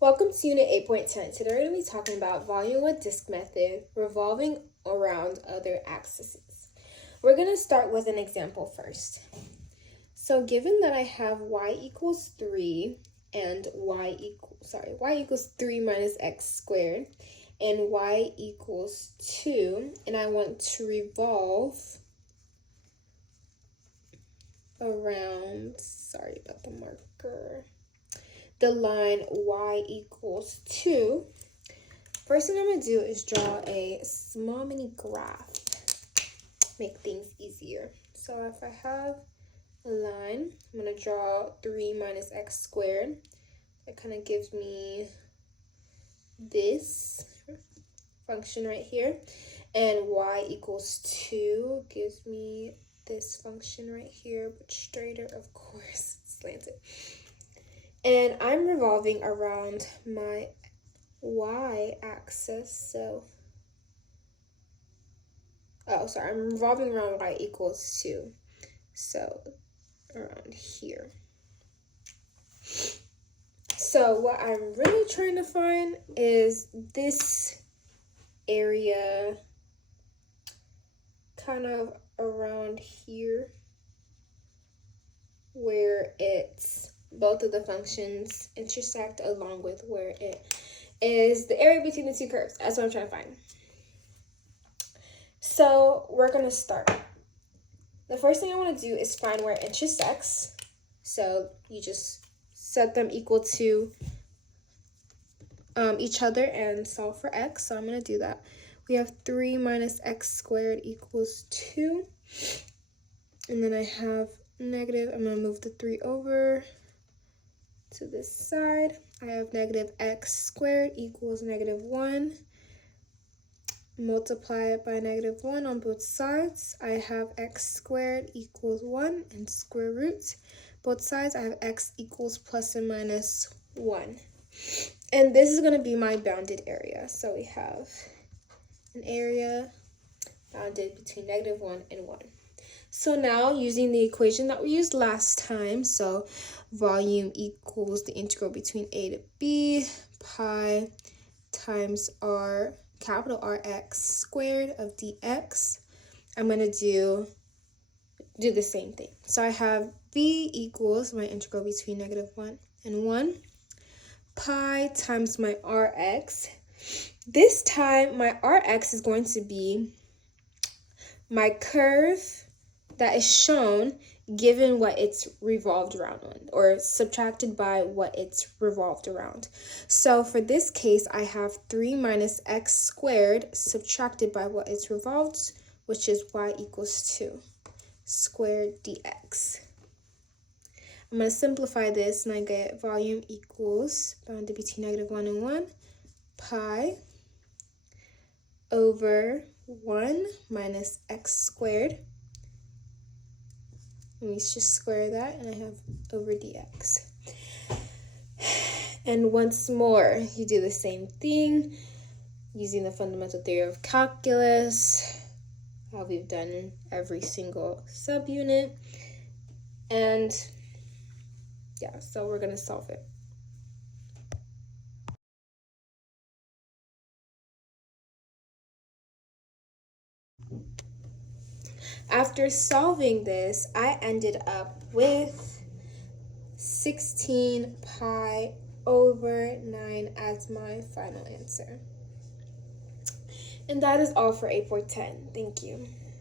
Welcome to Unit 8.10. Today we're going to be talking about volume with disk method, revolving around other axes. We're going to start with an example first. So given that I have y equals 3 and y equals 3 minus x squared and y equals 2, and I want to revolve around, sorry about the marker, the line y equals 2, first thing I'm going to do is draw a small mini graph, make things easier. So if I have a line, I'm going to draw 3 minus x squared. That kind of gives me this function right here. And y equals 2 gives me this function right here, but straighter, of course, slanted. And I'm revolving around my y-axis, I'm revolving around y equals 2, so around here. So what I'm really trying to find is this area kind of around here where it's both of the functions intersect, along with where it is the area between the two curves. That's what I'm trying to find. So we're going to start. The first thing I want to do is find where it intersects. So you just set them equal to each other and solve for x. So I'm going to do that. We have 3 minus x squared equals 2. And then I have negative. I'm going to move the 3 over to this side. I have negative x squared equals negative 1. Multiply it by negative 1 on both sides. I have x squared equals 1 and square root. Both sides, I have x equals plus and minus 1. And this is going to be my bounded area. So we have an area bounded between negative 1 and 1. So now, using the equation that we used last time, so volume equals the integral between a to b, pi times r, capital Rx squared of dx. I'm going to do the same thing. So I have v equals my integral between negative 1 and 1, pi times my Rx. This time, my Rx is going to be my curve that is shown given what it's revolved around on, or subtracted by what it's revolved around. So for this case, I have 3 minus x squared subtracted by what it's revolved, which is y equals 2 squared dx. I'm going to simplify this and I get volume equals, bounded between negative 1 and 1, pi over 1 minus x squared. Let me just square that, and I have over dx. And once more, you do the same thing using the fundamental theory of calculus, how we've done in every single subunit. And yeah, so we're going to solve it. After solving this, I ended up with 16 pi over 9 as my final answer. And that is all for 8.10. Thank you.